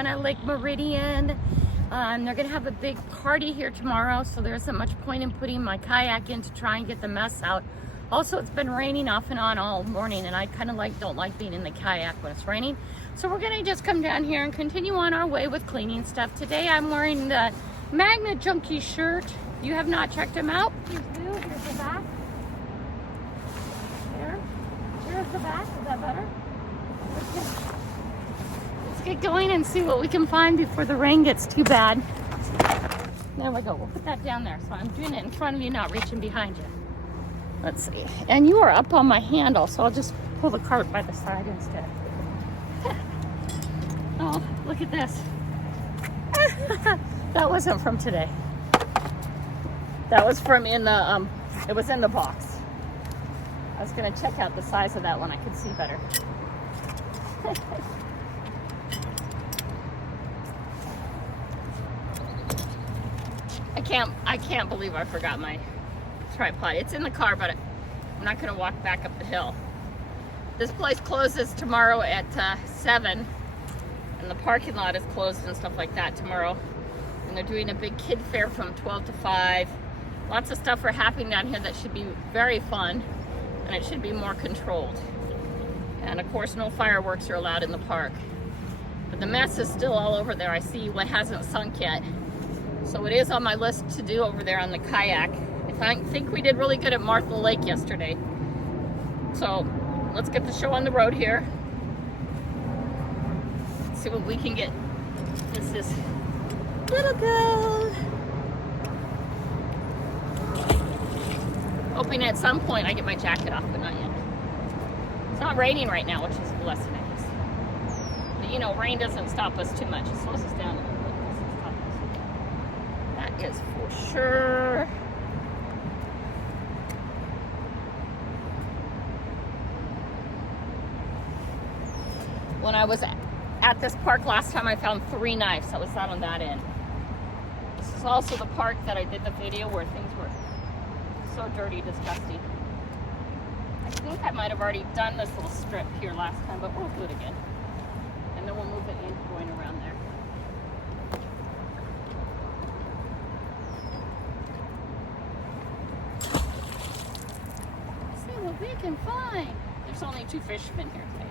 down at Lake Meridian. They're gonna have a big party here tomorrow, so there isn't much point in putting my kayak in to try and get the mess out. Also, it's been raining off and on all morning, and I kind of don't like being in the kayak when it's raining. So we're gonna just come down here and continue on our way with cleaning stuff. Today I'm wearing the Magnet Junkie shirt. If you have not checked them out, please do. Here's the back. Here's the back. Is that better? Let's get going and see what we can find before the rain gets too bad. There we go. We'll put that down there. So I'm doing it in front of you, not reaching behind you. Let's see. And you are up on my handle, so I'll just pull the cart by the side instead. Oh, look at this. That wasn't from today. That was from in the, it was in the box. I was gonna check out the size of that one. I could see better. I can't believe I forgot my tripod. It's in the car, but I'm not gonna walk back up the hill. This place closes tomorrow at 7, and the parking lot is closed and stuff like that tomorrow. And they're doing a big kid fair from 12 to 5. Lots of stuff are happening down here that should be very fun, and it should be more controlled. And of course, no fireworks are allowed in the park. But the mess is still all over there. I see what hasn't sunk yet. So it is on my list to do over there on the kayak. I think we did really good at Martha Lake yesterday. So let's get the show on the road here. See what we can get. This is little girl. Hoping at some point I get my jacket off, but not yet. It's not raining right now, which is a blessing, I guess. But you know, rain doesn't stop us too much. It slows us down a little bit. That is for sure. When I was at this park last time, I found 3 knives. That was out on that end. This is also the park that I did the video where things were so dirty, disgusting. I think I might have already done this little strip here last time, but we'll do it again. And then we'll move it in going around there. See what we can find. There's only 2 fishermen here today.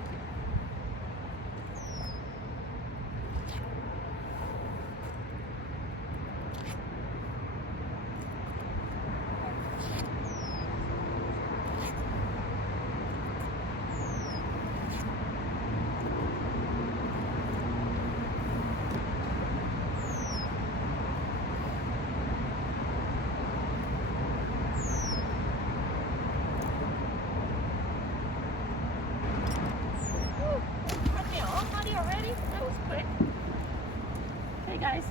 Guys,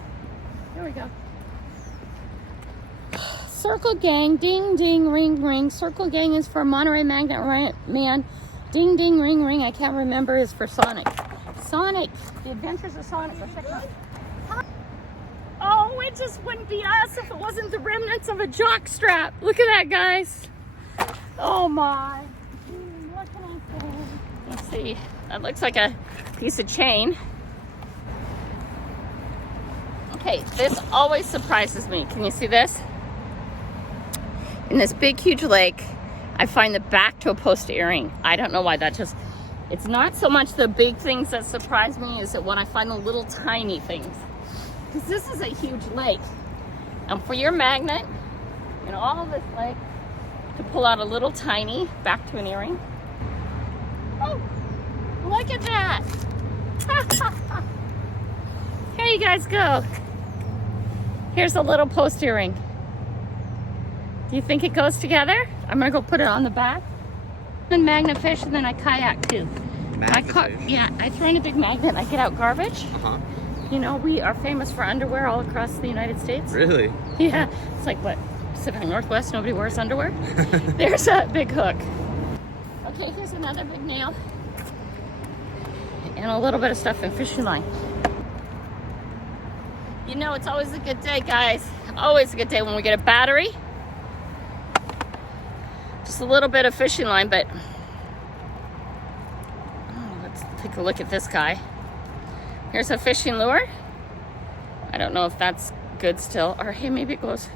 here we go. Circle Gang, ding ding ring ring. Circle Gang is for Monterey Magnet Man. Ding ding ring ring. I can't remember is for Sonic. Sonic, The Adventures of Sonic. Oh, it just wouldn't be us if it wasn't the remnants of a jock strap. Look at that, guys. Oh my. What can I say? Let's see. That looks like a piece of chain. Okay, this always surprises me. Can you see this? In this big, huge lake, I find the back to a post earring. I don't know why it's not so much the big things that surprise me, is that when I find the little tiny things. Because this is a huge lake. And for your magnet, in all of this lake, to pull out a little tiny back to an earring. Oh, look at that. Here you guys go. Here's a little post earring. Do you think it goes together? I'm gonna go put it on the back. And magnet fish, and then I kayak too. Yeah, I throw in a big magnet. I get out garbage. You know, we are famous for underwear all across the United States. Really? Yeah. It's like what? Pacific Northwest, nobody wears underwear. There's a big hook. Okay, here's another big nail. And a little bit of stuff in fishing line. You know, it's always a good day, guys. Always a good day when we get a battery. Just a little bit of fishing line, but let's take a look at this guy. Here's a fishing lure. I don't know if that's good still, or hey, maybe it goes,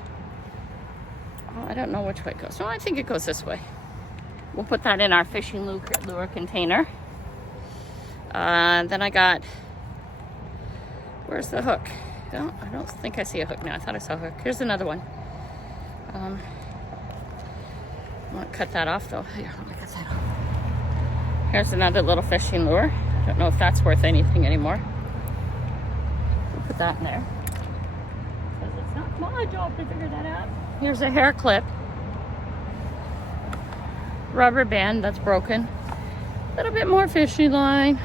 oh, I don't know which way it goes. No, I think it goes this way. We'll put that in our fishing lure container. Then I got, where's the hook? I don't think I see a hook now. I thought I saw a hook. Here's another one. I want to cut that off though. Here, let me cut that off. Here's another little fishing lure. I don't know if that's worth anything anymore. We'll put that in there. Because it's not my job to figure that out. Here's a hair clip. Rubber band that's broken. A little bit more fishing line.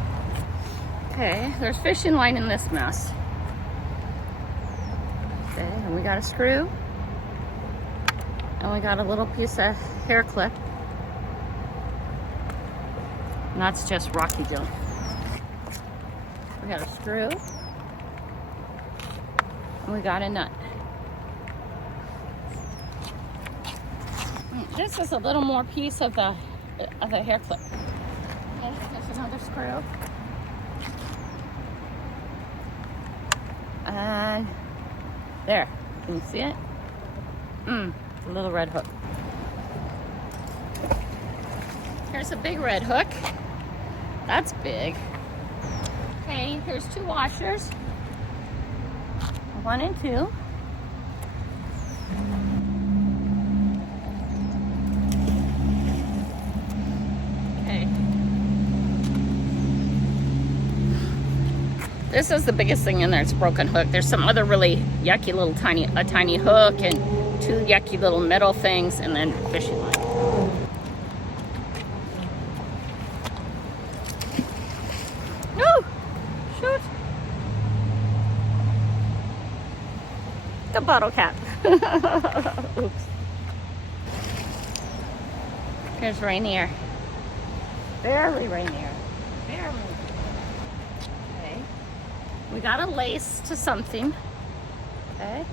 Okay, there's fishing line in this mess. Okay, and we got a screw. And we got a little piece of hair clip. And that's just rocky junk. We got a screw. And we got a nut. This is a little more piece of the hair clip. Okay, there's another screw. And there, can you see it? A little red hook. Here's a big red hook. That's big. Okay, here's 2 washers. 1 and 2. Okay. This is the biggest thing in there. It's a broken hook. There's some other really yucky little tiny hook and 2 yucky little metal things, and then fishing line. No! Shoot! The bottle cap. Oops. Here's Rainier. Very Rainier. Very. Okay. We got a lace to something. Okay.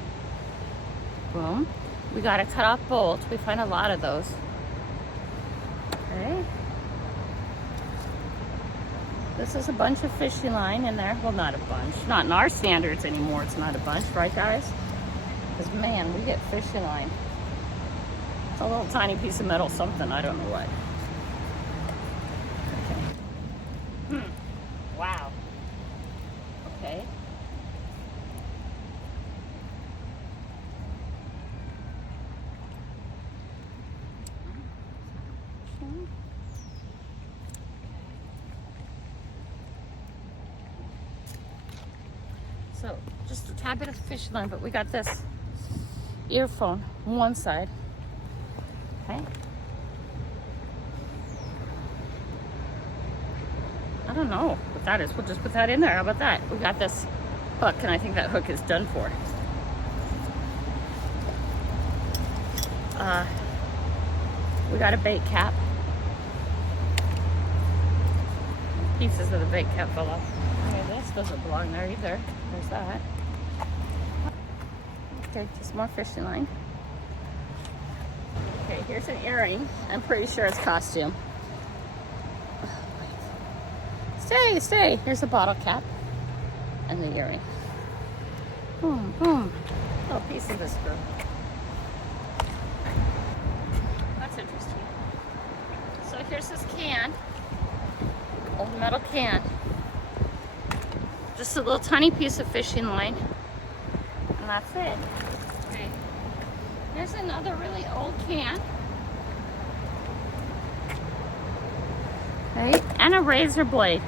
Boom. We got a cut off bolt. We find a lot of those. Okay. This is a bunch of fishing line in there. Well, not a bunch. Not in our standards anymore. It's not a bunch, right, guys? Because, man, we get fishing line. It's a little tiny piece of metal something. I don't know what. Okay. Wow. Okay. So just a tad bit of fish line, but we got this earphone on one side. Okay. I don't know what that is. We'll just put that in there. How about that? We got this hook, and I think that hook is done for. We got a bait cap. Pieces of the bait cap fell off. Okay, this doesn't belong there either. There's that. Okay, just more fishing line. Okay, here's an earring. I'm pretty sure it's costume. Stay. Here's a bottle cap and the earring. Boom, boom. Little piece of the screw. That's interesting. So here's this can. Old metal can. Just a little tiny piece of fishing line. And that's it. Okay. Here's another really old can. Okay. And a razor blade.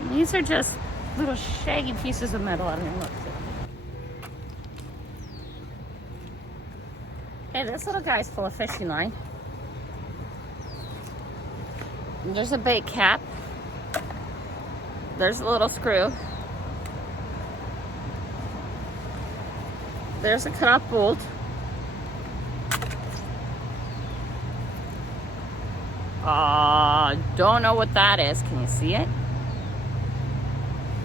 And these are just little shaggy pieces of metal. I don't even look. Okay, this little guy's full of fishing line. And there's a bait cap. There's a little screw. There's a cut-off bolt. Don't know what that is. Can you see it?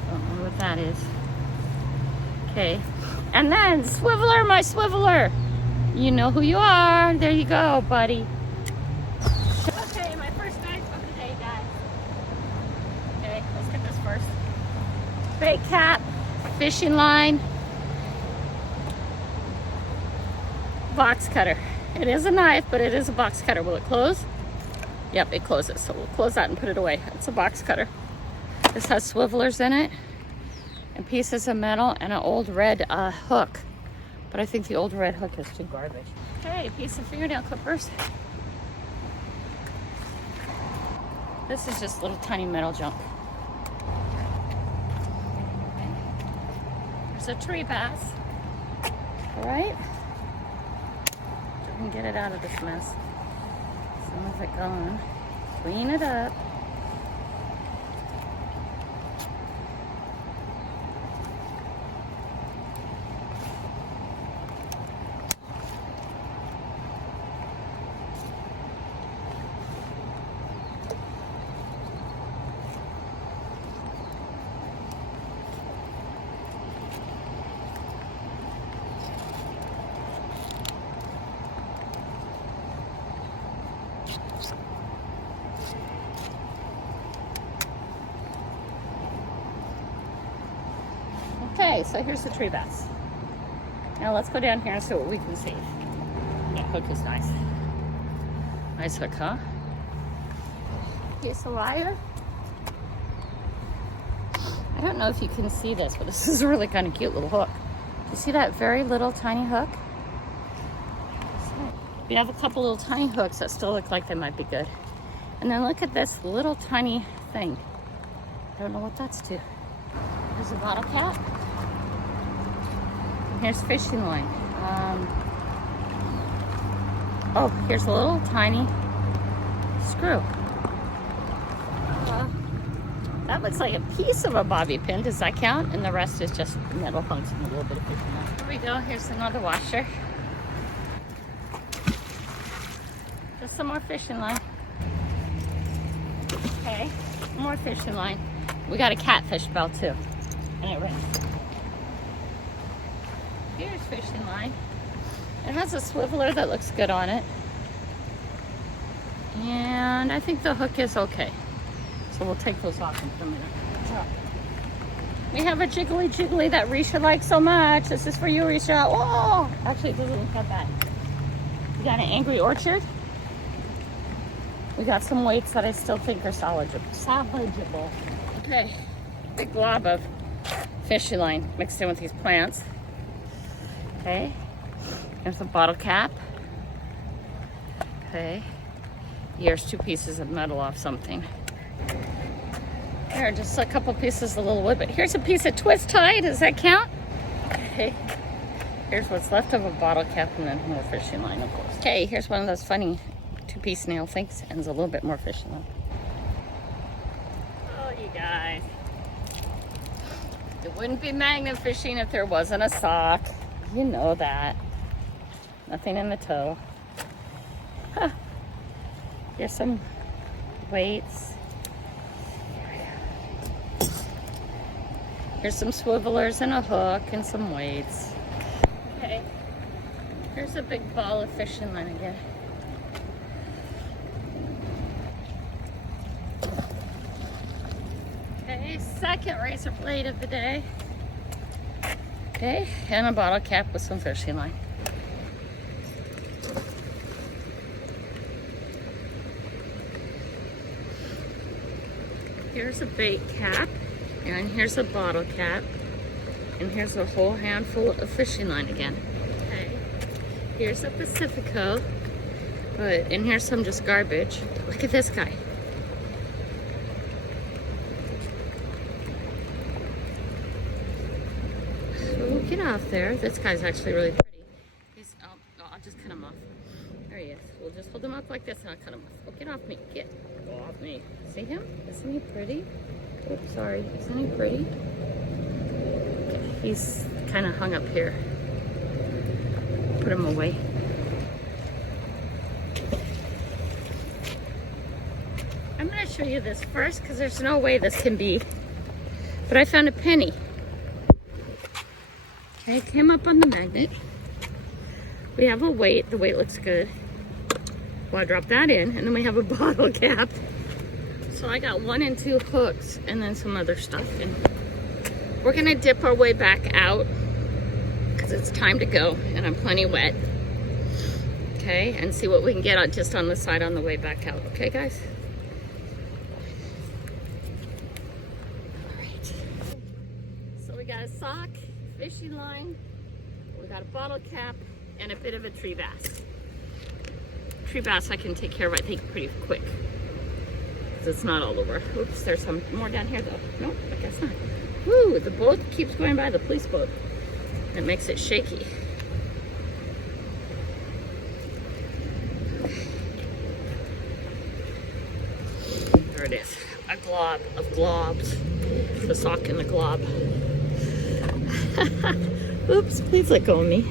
Don't know what that is. Okay. And then, swiveler, my swiveler. You know who you are. There you go, buddy. Okay, my first bag of the day, guys. Okay, let's get this first. bait cap, fishing line, box cutter. It is a knife, but it is a box cutter. Will it close? Yep, it closes. So we'll close that and put it away. It's a box cutter. This has swivelers in it and pieces of metal and an old red hook. But I think the old red hook is too garbage. Okay, piece of fingernail clippers. This is just little tiny metal junk. There's a tree bass. All right. We can get it out of this mess. Some of it gone. Clean it up. Okay, so here's the tree bass. Now let's go down here and see what we can see. That hook is nice. Nice hook, huh? Piece of wire. I don't know if you can see this, but this is a really kind of cute little hook. You see that very little tiny hook? We have a couple little tiny hooks that still look like they might be good. And then look at this little tiny thing. I don't know what that's to. There's a bottle cap. And here's fishing line. Oh, here's a little tiny screw. That looks like a piece of a bobby pin. Does that count? And the rest is just metal hunks and a little bit of fishing line. Here we go. Here's another washer. Just some more fishing line. Okay, more fishing line. We got a catfish bell too. And it rings. Here's fishing line. It has a swiveler that looks good on it. And I think the hook is okay. So we'll take those off in a minute. We have a jiggly jiggly that Risha likes so much. This is for you, Risha. Oh, actually it doesn't look that bad. We got an Angry Orchard. We got some weights that I still think are salvageable. Okay, big glob of fishing line mixed in with these plants. Okay, there's a bottle cap. Okay, here's 2 pieces of metal off something. There are just a couple pieces of little wood, but here's a piece of twist tie. Does that count? Okay, here's what's left of a bottle cap and then more fishing line, of course. Okay, here's one of those funny 2-piece nail things and there's a little bit more fishing line. Oh, you guys. It wouldn't be magnet fishing if there wasn't a sock. You know that. Nothing in the toe. Huh. Here's some weights. Here's some swivelers and a hook and some weights. Okay. Here's a big ball of fishing line again. Okay, second razor blade of the day. Okay, and a bottle cap with some fishing line. Here's a bait cap, and here's a bottle cap, and here's a whole handful of fishing line again. Okay, here's a Pacifico, and here's some just garbage. Look at this guy. Get off there. This guy's actually really pretty. I'll just cut him off. There he is. We'll just hold him up like this and I'll cut him off. Oh, get off me. Get off me. See him? Isn't he pretty? Oops, sorry. Isn't he pretty? Okay, he's kind of hung up here. Put him away. I'm going to show you this first because there's no way this can be. But I found a penny. Okay, it came up on the magnet. We have a weight. The weight looks good. Well, I dropped that in, and then we have a bottle cap. So I got 1 and 2 hooks, and then some other stuff. And We're gonna dip our way back out because it's time to go and I'm plenty wet. Okay, and see what we can get on just on the side on the way back out. Okay, guys? All right. So we got a sock, fishing line, we got a bottle cap, and a bit of a tree bass. Tree bass I can take care of, I think, pretty quick. Because it's not all over. Oops, there's some more down here though. Nope, I guess not. Woo, the boat keeps going by, the police boat. It makes it shaky. There it is. A glob of globs. The sock and the glob. Oops, please let go of me.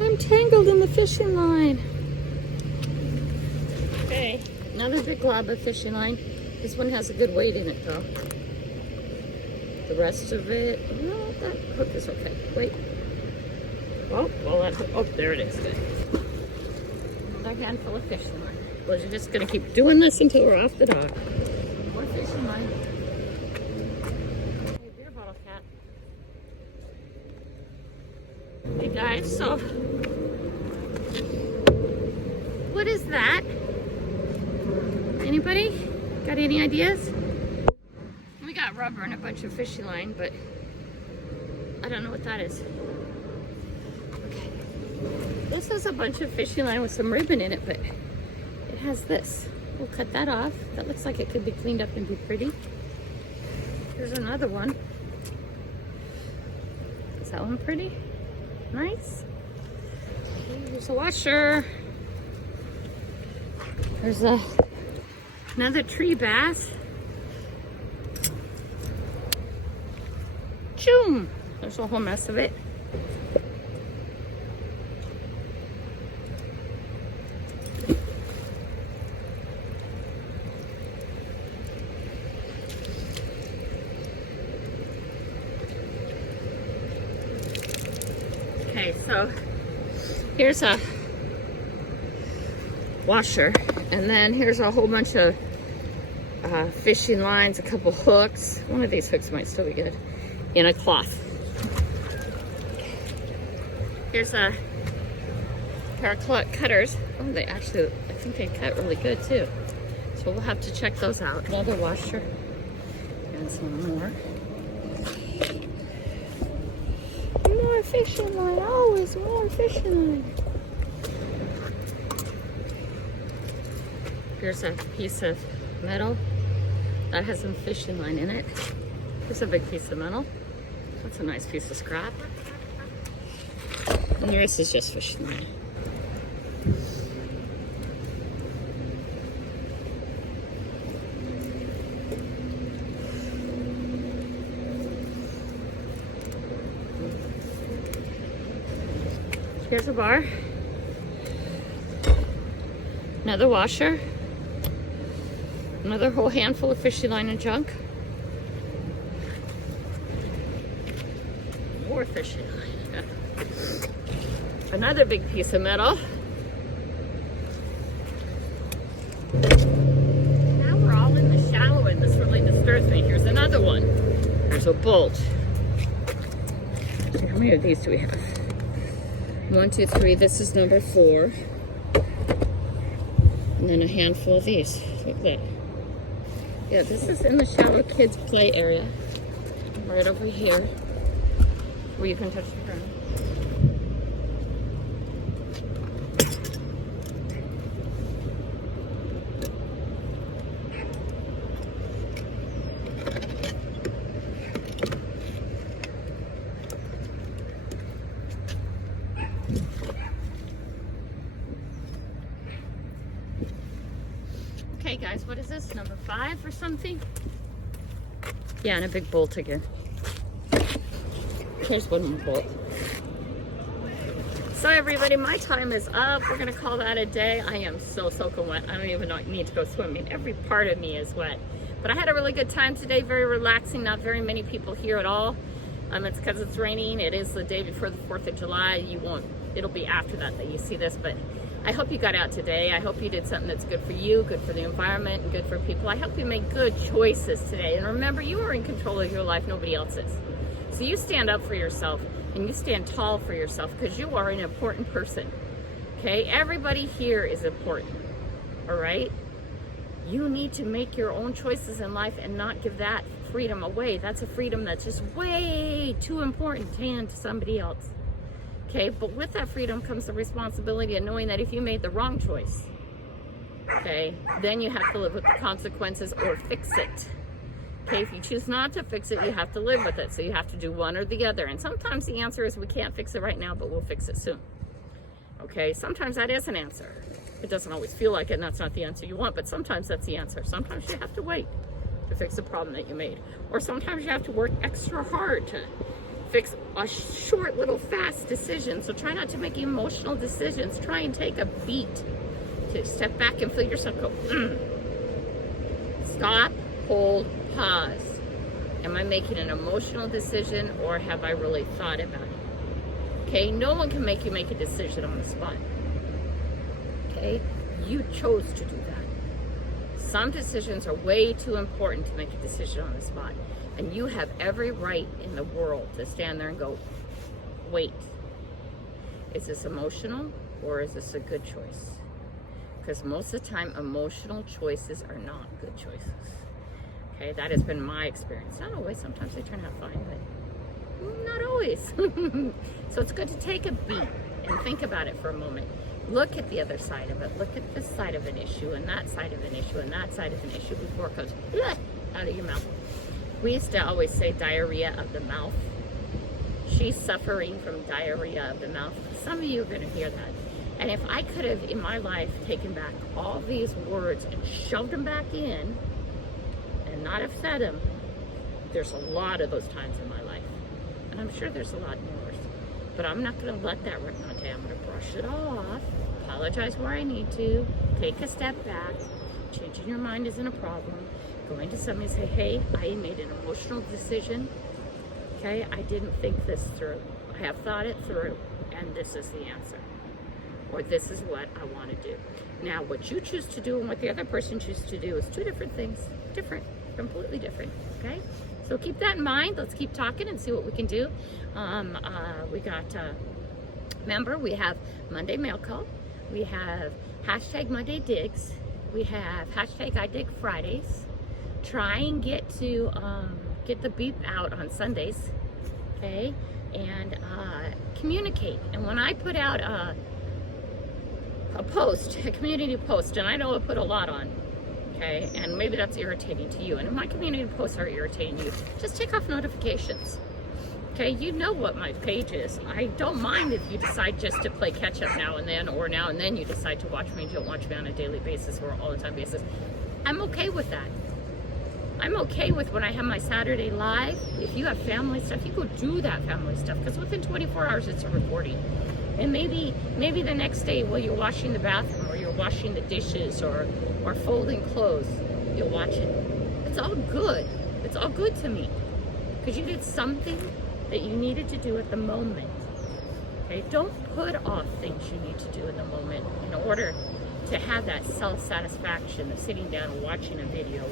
I'm tangled in the fishing line. Okay, another big glob of fishing line. This one has a good weight in it though. The rest of it, well, that hook is okay. Wait. Oh, well, that hook, oh, there it is. Good. Another handful of fishing line. We're just gonna keep doing this until we're off the dock. More fishing line. Hey, beer bottle cat. Hey guys, so what is that? Anybody got any ideas? We got rubber and a bunch of fishing line, but I don't know what that is. Okay. This is a bunch of fishing line with some ribbon in it, but it has this. We'll cut that off. That looks like it could be cleaned up and be pretty. Here's another one. Is that one pretty? Nice. Okay, here's a washer. There's another tree bass. Choom! There's a whole mess of it. Okay, so here's a washer, and then here's a whole bunch of fishing lines, a couple hooks. One of these hooks might still be good. In a cloth. Here's a pair of cutters. Oh, they actually, I think they cut really good too. So we'll have to check those out. Another washer and some more. More fishing line, always more fishing line. Here's a piece of metal that has some fishing line in it. Here's a big piece of metal. That's a nice piece of scrap. And the rest is just fishing line. Here's a bar. Another washer. Another whole handful of fishing line and junk. More fishing line. Another big piece of metal. Now we're all in the shallow and this really disturbs me. Here's another one. There's a bolt. How many of these do we have? 1, 2, 3. This is number 4. And then a handful of these. Look at that. Yeah, this is in the shallow kids play area. Right over here. Where you can touch the ground. Okay guys, what is this? Number 5 or something? Yeah, and a big bolt again. Here's one more bolt. So everybody, my time is up. We're gonna call that a day. I am so soaking wet. I don't even need to go swimming. Every part of me is wet. But I had a really good time today, very relaxing. Not very many people here at all. It's because it's raining. It is the day before the 4th of July. It'll be after that you see this, but I hope you got out today. I hope you did something that's good for you, good for the environment, and good for people. I hope you made good choices today. And remember, you are in control of your life, nobody else is. So you stand up for yourself and you stand tall for yourself because you are an important person. Okay? Everybody here is important. All right? You need to make your own choices in life and not give that freedom away. That's a freedom that's just way too important to hand to somebody else. Okay? But with that freedom comes the responsibility of knowing that if you made the wrong choice, okay, then you have to live with the consequences or fix it. Okay, if you choose not to fix it, you have to live with it. So you have to do one or the other. And sometimes the answer is we can't fix it right now, but we'll fix it soon. Okay, sometimes that is an answer. It doesn't always feel like it, and that's not the answer you want, but sometimes that's the answer. Sometimes you have to wait to fix a problem that you made. Or sometimes you have to work extra hard to fix a short little fast decision. So try not to make emotional decisions. Try and take a beat to step back and feel yourself go, Stop, hold, pause. Am I making an emotional decision or have I really thought about it? Okay, no one can make you make a decision on the spot. Okay, you chose to do that. Some decisions are way too important to make a decision on the spot. And you have every right in the world to stand there and go, wait, is this emotional or is this a good choice? Because most of the time, emotional choices are not good choices. Okay, that has been my experience. Not always, sometimes they turn out fine, but not always. So it's good to take a beat and think about it for a moment. Look at the other side of it. Look at this side of an issue and that side of an issue and that side of an issue before it goes out of your mouth. We used to always say diarrhea of the mouth. She's suffering from diarrhea of the mouth. Some of you are going to hear that. And if I could have, in my life, taken back all these words and shoved them back in and not have said them, there's a lot of those times in my life. And I'm sure there's a lot more. But I'm not going to let that run on today. I'm going to brush it off, apologize where I need to, take a step back. Changing your mind isn't a problem. Going to somebody and say, hey, I made an emotional decision. Okay, I didn't think this through. I have thought it through, and this is the answer. Or this is what I want to do. Now, what you choose to do and what the other person chooses to do is two different things. Different, completely different, okay? So keep that in mind. Let's keep talking and see what we can do. We got, remember, we have Monday mail call. We have hashtag Monday digs. We have hashtag I dig Fridays. Try and get the beep out on Sundays, okay? And communicate. And when I put out a post, a community post, and I know I put a lot on, okay, and maybe that's irritating to you, and if my community posts are irritating you, just take off notifications, okay? You know what my page is. I don't mind if you decide just to play catch up now and then, or now and then you decide to watch me and don't watch me on a daily basis or all the time basis. I'm okay with that. I'm okay with when I have my Saturday live. If you have family stuff, you go do that family stuff, because within 24 hours it's a recording. And maybe the next day while you're washing the bathroom or you're washing the dishes or folding clothes, you'll watch it. It's all good. It's all good to me. Because you did something that you needed to do at the moment. Okay? Don't put off things you need to do in the moment in order to have that self-satisfaction of sitting down and watching a video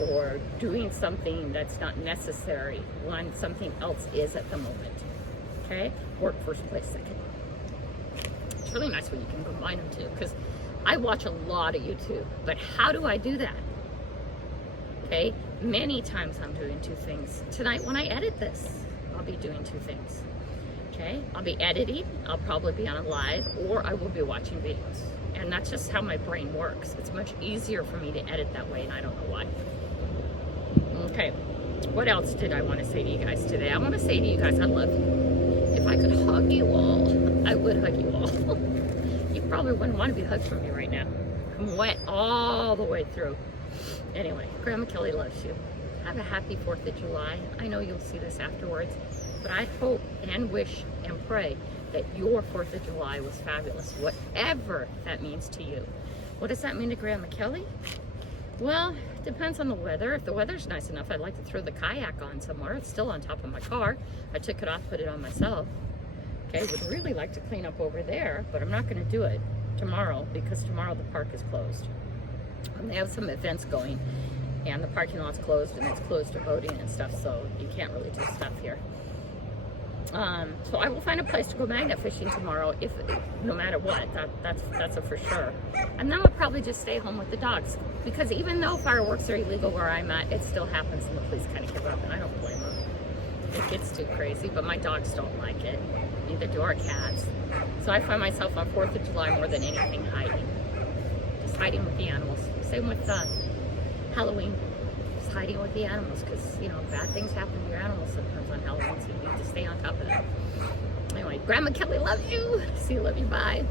or doing something that's not necessary when something else is at the moment. Okay? Work first, place second. It's really nice when you can combine them too, because I watch a lot of YouTube, but how do I do that? Okay? Many times I'm doing two things. Tonight when I edit this, I'll be doing two things. Okay? I'll be editing, I'll probably be on a live, or I will be watching videos. And that's just how my brain works. It's much easier for me to edit that way, and I don't know why. Okay, what else did I want to say to you guys today? I want to say to you guys, I love you. If I could hug you all, I would hug you all. You probably wouldn't want to be hugged from me right now. I'm wet all the way through. Anyway, Grandma Kelly loves you. Have a happy 4th of July. I know you'll see this afterwards, but I hope and wish and pray that your 4th of July was fabulous, whatever that means to you. What does that mean to Grandma Kelly? Well, it depends on the weather. If the weather's nice enough, I'd like to throw the kayak on somewhere. It's still on top of my car. I took it off, put it on myself. Okay, would really like to clean up over there, but I'm not going to do it tomorrow because tomorrow the park is closed. And they have some events going. and the parking lot's closed, and it's closed to boating and stuff, so you can't really do stuff here. So I will find a place to go magnet fishing tomorrow, if no matter what. That's a for sure. And then we'll probably just stay home with the dogs, because even though fireworks are illegal where I'm at, it still happens, and the police kind of give up, and I don't blame them. It gets too crazy, but my dogs don't like it. Neither do our cats. So I find myself on 4th of July more than anything hiding. Just hiding with the animals. Same with Halloween. Just hiding with the animals, because, you know, bad things happen to your animals sometimes on Halloween, so you need to stay on top of that. Anyway, Grandma Kelly loves you. See you, love you, bye.